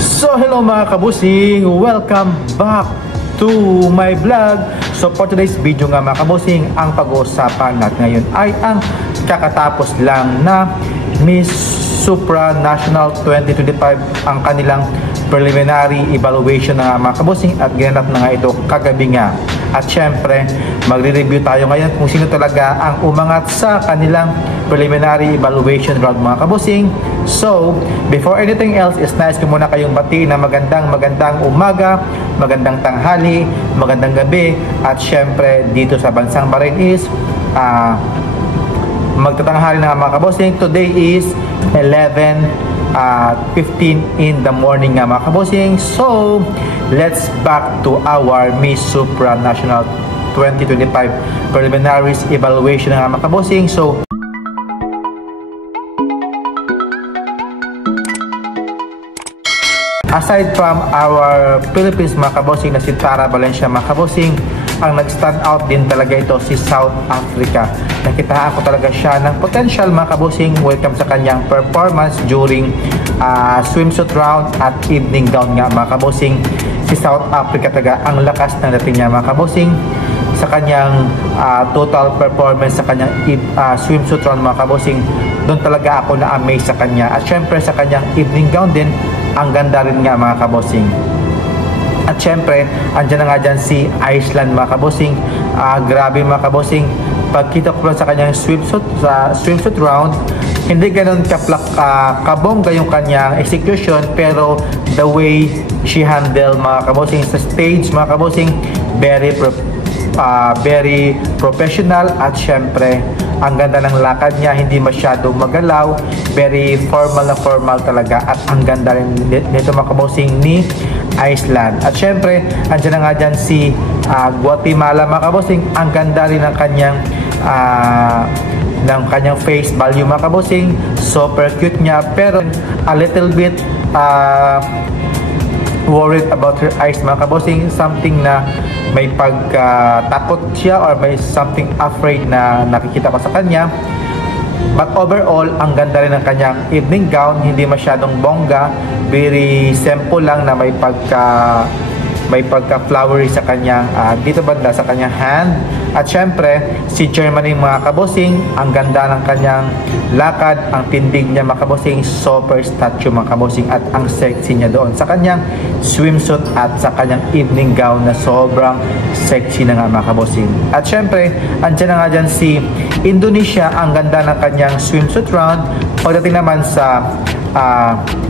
So hello mga kabusing, welcome back to my vlog. So for today's video nga mga kabusing, ang pag-uusapan natin ngayon ay ang kakatapos lang na Miss Supranational 2025, ang kanilang preliminary evaluation na mga kabusing, at ginanap na nga ito kagabi nga. At syempre, magre-review tayo ngayon kung sino talaga ang umangat sa kanilang preliminary evaluation round mga kabusing. So, before anything else, is nice ko muna kayong batiin na magandang umaga, magandang tanghali, magandang gabi, at syempre dito sa bansang Bahrain is magtatanghali na mga kabusing. Today is 11:15 in the morning nga mga kabusing. So, let's back to our Miss Supranational 2025 preliminaries evaluation nga mga kabusing. So, aside from our Philippines mga kabosing na si Tara Valencia mga kabosing, ang nag-stand out din talaga ito si South Africa. Nakitaan ko talaga siya ng potential mga kabosing. Welcome sa kanyang performance during swimsuit round at evening gown nga mga kabosing. Si South Africa talaga ang lakas ng dating niya mga kabosing. Sa kanyang total performance sa kanyang swimsuit round mga kabosing, doon talaga ako na-amaze sa kanya. At syempre sa kanyang evening gown din, ang ganda rin nga mga kabosing. At syempre, andyan na nga dyan si Iceland mga kabosing. Grabe mga kabosing. Pagkita ko lang sa kanyang swimsuit round, hindi ganun kabongga yung kanyang execution, pero the way she handle mga kabosing sa stage mga kabosing, very professional. At syempre, ang ganda ng lakad niya, hindi masyadong magalaw, very formal talaga, at ang ganda rin nito mga kabosing ni Iceland. At syempre, andyan na nga dyan si Guatemala mga kabosing. Ang ganda rin ng kanyang face value mga kabosing, super cute niya, pero a little bit worried about her eyes mga kabosing, something na may pagtakot siya or may something afraid na nakikita ko sa kanya. But overall, ang ganda rin ng kanyang evening gown, hindi masyadong bongga, very simple lang na may pagka flowery sa kanyang dito banda sa kanyang hand. At syempre, si Germany mga kabosing, ang ganda ng kanyang lakad, ang tindig niya mga kabosing, super statue mga kabosing, at ang sexy niya doon sa kanyang swimsuit at sa kanyang evening gown na sobrang sexy na nga mga kabosing. At syempre, andyan na nga dyan si Indonesia, ang ganda ng kanyang swimsuit round. Pagdating naman sa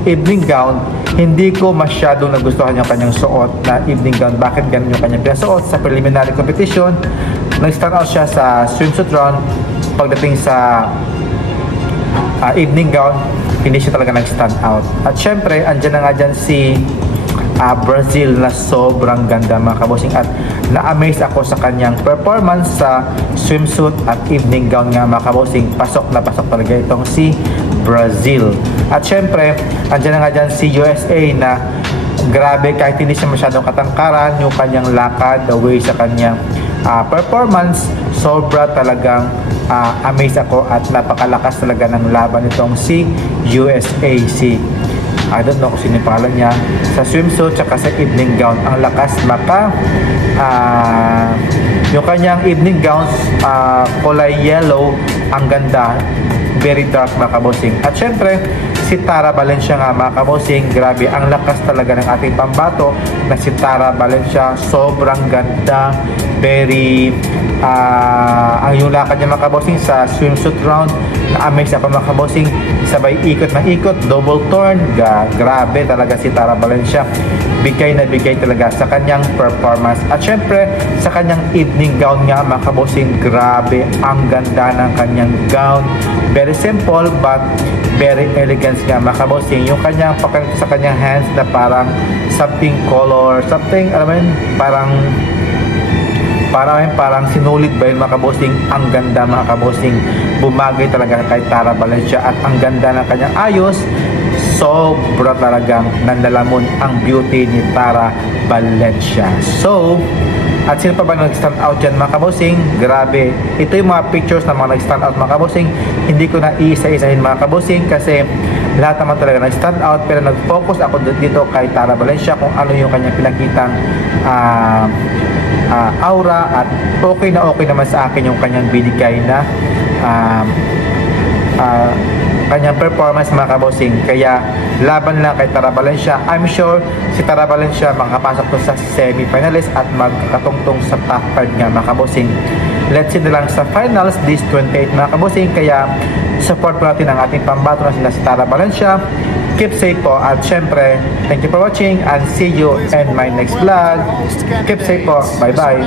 evening gown, hindi ko masyadong nagustuhan yung kanyang suot na evening gown. Bakit ganun yung kanyang pinasuot sa preliminary competition? Nag-stand out siya sa swimsuit round. Pagdating sa evening gown, hindi siya talaga nag-stand out. At syempre, andyan na nga dyan si Brazil na sobrang ganda mga kabosing, at na-amaze ako sa kanyang performance sa swimsuit at evening gown nga mga kabosing. Pasok na pasok talaga itong si Brazil. At syempre, andyan na nga dyan si USA na grabe, kahit hindi siya masyadong katangkaran, yung kanyang lakad, the way sa kanyang performance, sobra talagang amaze ako, at napakalakas talaga ng laban itong si USA. I don't know kung sino yung pangalan niya sa swimsuit tsaka sa evening gown. Ang lakas yung kanyang evening gowns, kulay yellow, ang ganda, very dark mga kabosing. At syempre, si Tara Valencia nga mga kabosing, grabe, ang lakas talaga ng ating pambato na si Tara Valencia, sobrang ganda, very ang yung lakad niya mga kabosing sa swimsuit round, na-amaze ako mga kabosing, sabay ikot na ikot, double turn, grabe talaga si Tara Valencia, bigay na bigay talaga sa kanyang performance. At syempre, sa kanyang evening gown nga mga kabosing, grabe, ang ganda ng kanyang gown, very simple but very elegant nga mga kabosing. Yung kanyang pakita sa kanyang hands na parang something color, something, alam mo yun, parang sinulit ba yun mga kabosing. Ang ganda mga kabosing, bumagay talaga kay Tara Valencia, at ang ganda ng kanyang ayos, sobra talagang nanlalamon ang beauty ni Tara Valencia. So, at sino pa ba nag-stand out dyan mga kabosing? Grabe, ito yung mga pictures ng mga nag-stand out mga kabosing. Hindi ko na iisa-isahin mga kabosing kasi lahat naman talaga nag-stand out, pero nag-focus ako dito kay Tara Valencia kung ano yung kanyang pinakitang aura, at okay naman sa akin yung kanyang binigay na kanyang performance, mga kabosing. Kaya laban lang kay Tara Valencia. I'm sure si Tara Valencia makakapasok to sa semi-finalist at magkatungtong sa top card nga, mga kabosing. Let's see na lang sa finals this 28, mga kabosing. Kaya support po natin ang ating pambato na sila si Tara Valencia. Keep safe po, at syempre thank you for watching and see you in my next vlog. Keep safe po. Bye bye.